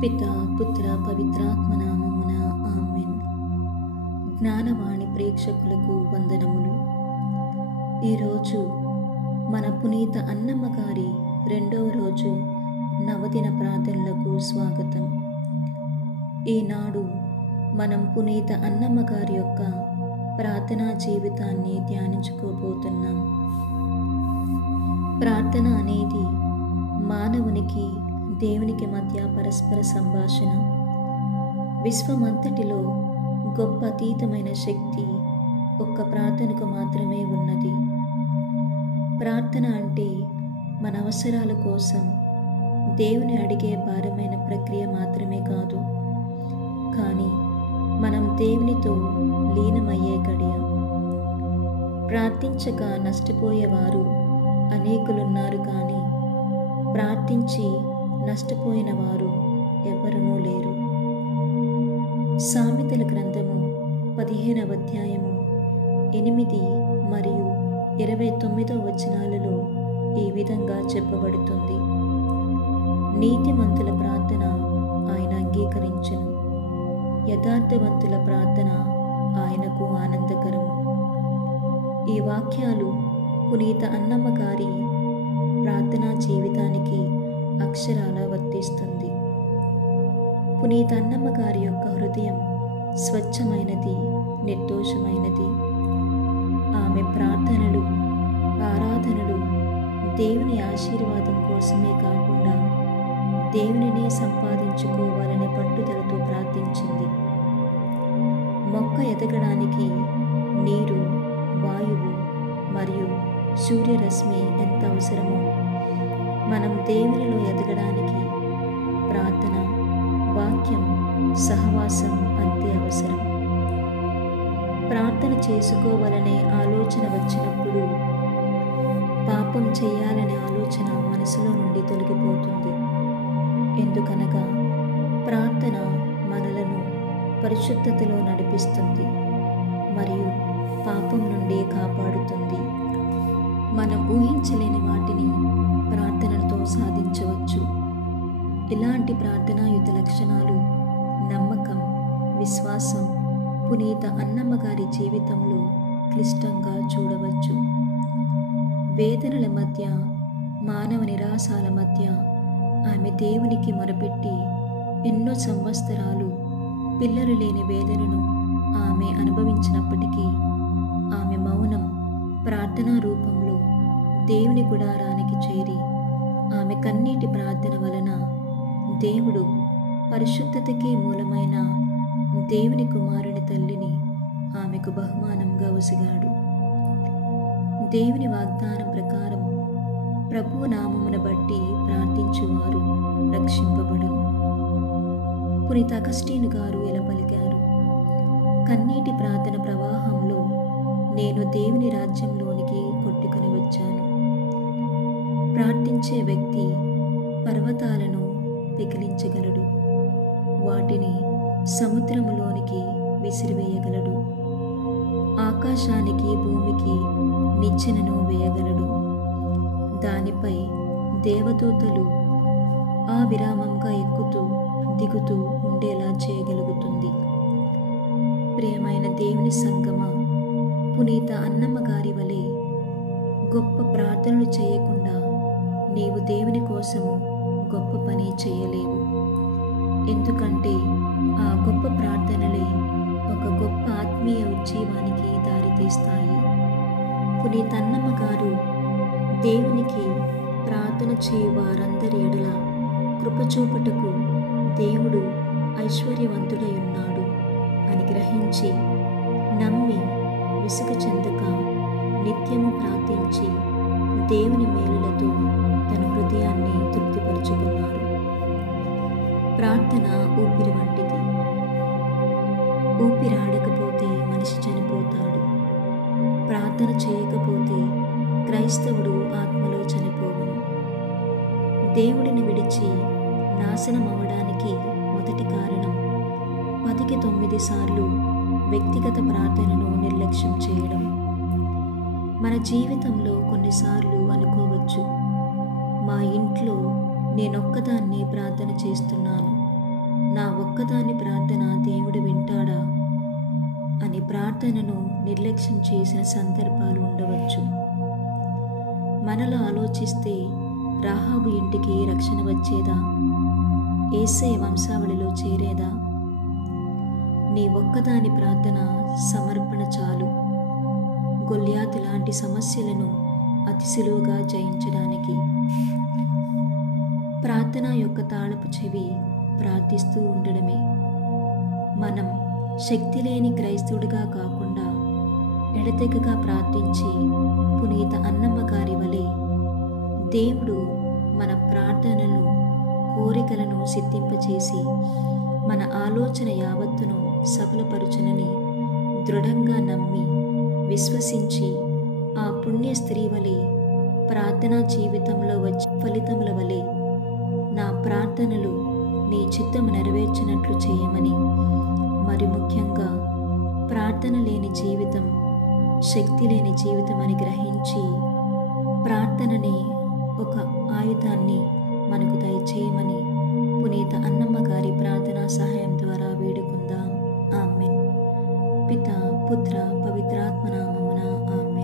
పితా పుత్ర పవిత్రాత్మ నామమున ఆమెన్. జ్ఞానవాణి ప్రేక్షకులకు వందనములు. ఈరోజు మన పునీత అన్నమ్మ గారి రెండవ రోజు నవదిన ప్రార్థనలకు స్వాగతం. ఈనాడు మనం పునీత అన్నమ్మ గారి యొక్క ప్రార్థనా జీవితాన్ని ధ్యానించుకోబోతున్నాం. ప్రార్థన అనేది మానవునికి దేవునికి మధ్య పరస్పర సంభాషణ. విశ్వమంతటిలో గొప్ప అతీతమైన శక్తి ఒక్క ప్రార్థనకు మాత్రమే ఉన్నది. ప్రార్థన అంటే మన అవసరాల కోసం దేవుని అడిగే భారమైన ప్రక్రియ మాత్రమే కాదు, కానీ మనం దేవునితో లీనమయ్యే గడియ. ప్రార్థించక నష్టపోయేవారు అనేకులున్నారు, కానీ ప్రార్థించి నష్టపోయిన వారు ఎవరునూ లేరు. సామెతల గ్రంథము 15వ అధ్యాయము 8 మరియు 29వ వచనాలలో ఈ విధంగా చెప్పబడుతుంది: నీతిమంతుల ప్రార్థన ఆయన అంగీకరించును, యథార్థవంతుల ప్రార్థన ఆయనకు ఆనందకరము. ఈ వాక్యాలు పునీత అన్నమ్మ గారి ప్రార్థనా జీవితానికి అక్షరాల వర్తిస్తుంది. పునీత అన్నమ్మ గారి యొక్క హృదయం స్వచ్ఛమైనది, నిర్దోషమైనది. ఆమె ప్రార్థనలు, ఆరాధనలు దేవుని ఆశీర్వాదం కోసమే కాకుండా దేవునినే సంపాదించుకోవాలనే పట్టుదలతో ప్రార్థించింది. మొక్క ఎదగడానికి నీరు, వాయువు మరియు సూర్యరశ్మి ఎంత అవసరమో, మనం దేవునిలో ఎదగడానికి ప్రార్థన, వాక్యం, సహవాసం అంతే అవసరం. ప్రార్థన చేసుకోవాలనే ఆలోచన వచ్చినప్పుడు పాపం చేయాలనే ఆలోచన మనసులో నుండి తొలగిపోతుంది. ఎందుకనగా ప్రార్థన మనలను పరిశుద్ధతలో నడిపిస్తుంది మరియు పాపం నుండి కాపాడుతుంది. మనం ఊహించలేని వాటిని ప్రార్థనలతో సాధించవచ్చు. ఇలాంటి ప్రార్థనాయుత లక్షణాలు, నమ్మకం, విశ్వాసం పునీత అన్నమ్మ గారి జీవితంలో క్లిష్టంగా చూడవచ్చు. వేదనల మధ్య, మానవ నిరాశాల మధ్య ఆమె దేవునికి మొరపెట్టి ఎన్నో సంవత్సరాలు పిల్లలు లేని వేదనను ఆమె అనుభవించినప్పటికీ ఆమె మౌనం ప్రార్థనా రూపంలో దేవుని గుడారానికి చేరి ఆమె కన్నీటి ప్రార్థన వలన దేవుడు పరిశుద్ధతకి మూలమైన దేవుని కుమారుని తల్లిని ఆమెకు బహుమానంగా ఒసిగాడు. దేవుని వాగ్దానం ప్రకారం ప్రభు నామమును బట్టి ప్రార్థించువారు రక్షింపబడరు. పునీత అగస్టీను గారు ఇలా పలికారు: కన్నీటి ప్రార్థన ప్రవాహంలో నేను దేవుని రాజ్యంలోనికి కొట్టుకుని వచ్చాను. ప్రార్థించే వ్యక్తి పర్వతాలను పికిలించగలడు, వాటిని సముద్రములోనికి విసిరివేయగలడు, ఆకాశానికి భూమికి నిచ్చెనను వేయగలడు. దానిపై దేవదూతలు ఆ విరామంగా ఎక్కుతూ దిగుతూ ఉండేలా చేయగలుగుతుంది. ప్రియమైన దేవుని సంగమా, పునీత అన్నమ్మ గారి వలె గొప్ప ప్రార్థనలు చేయకుండా నీవు దేవుని కోసము గొప్ప పని చేయలేవు. ఎందుకంటే ఆ గొప్ప ప్రార్థనలే ఒక గొప్ప ఆత్మీయ ఉజ్జీవానికి దారితీస్తాయి. పునీత అన్నమ్మ గారు దేవునికి ప్రార్థన చేయు వారందరి ఎడల కృపచూపుటకు దేవుడు ఐశ్వర్యవంతుడై ఉన్నాడు అని గ్రహించి, నమ్మి విసుగు చెందక నిత్యము ప్రార్థించి దేవుని మేలులతో తన హృదయాన్ని తృప్తిపరుచుకున్నారు. ప్రార్థన ఊపిరి వంటిది. ఊపిరాడకపోతే మనిషి చనిపోతాడు. ప్రార్థన చేయకపోతే క్రైస్తవుడు ఆత్మలో చనిపోవును. దేవుడిని విడిచి నాశనం అవ్వడానికి మొదటి కారణం 10కి 9 సార్లు వ్యక్తిగత ప్రార్థనను నిర్లక్ష్యం చేయడం. మన జీవితంలో కొన్నిసార్లు అనుకోవచ్చు, మా ఇంట్లో నేనొక్కదాన్నే ప్రార్థన చేస్తున్నాను, నా ఒక్కదాని ప్రార్థన దేవుడు వింటాడా అని ప్రార్థనను నిర్లక్ష్యం చేసిన సందర్భాలు ఉండవచ్చు. మనలో ఆలోచిస్తే రాహాబు ఇంటికి రక్షణ వచ్చేదా? యేసయ్య వంశావళిలో చేరేదా? నీ ఒక్కదాని ప్రార్థన సమర్పణ చాలు గొల్యాతు లాంటి సమస్యలను అతి సులువుగా జయించడానికి. ప్రార్థన యొక్క తాళపు చెవి ప్రార్థిస్తూ ఉండడమే. మనం శక్తి లేని క్రైస్తవుడిగా కాకుండా ఎడతెగగా ప్రార్థించి పునీత అన్నమ్మ గారి వలె దేవుడు మన ప్రార్థనలను, కోరికలను సిద్ధింపచేసి మన ఆలోచన యావత్తును సఫలపరుచునని దృఢంగా నమ్మి విశ్వసించి ఆ పుణ్య స్త్రీ వలె ప్రార్థనా జీవితంలో వచ్చే ఫలితముల వలె నా ప్రార్థనలు నీ చిత్తము నెరవేర్చినట్లు చేయమని, మరి ముఖ్యంగా ప్రార్థన లేని జీవితం శక్తి లేని జీవితం అని గ్రహించి ప్రార్థననే ఒక ఆయుధాన్ని మనకు దయచేయమని పునీత అన్నమ్మ గారి ప్రార్థనా సహాయం ద్వారా వేడుకుందాం. ఆమెన్. పితా, పుత్ర,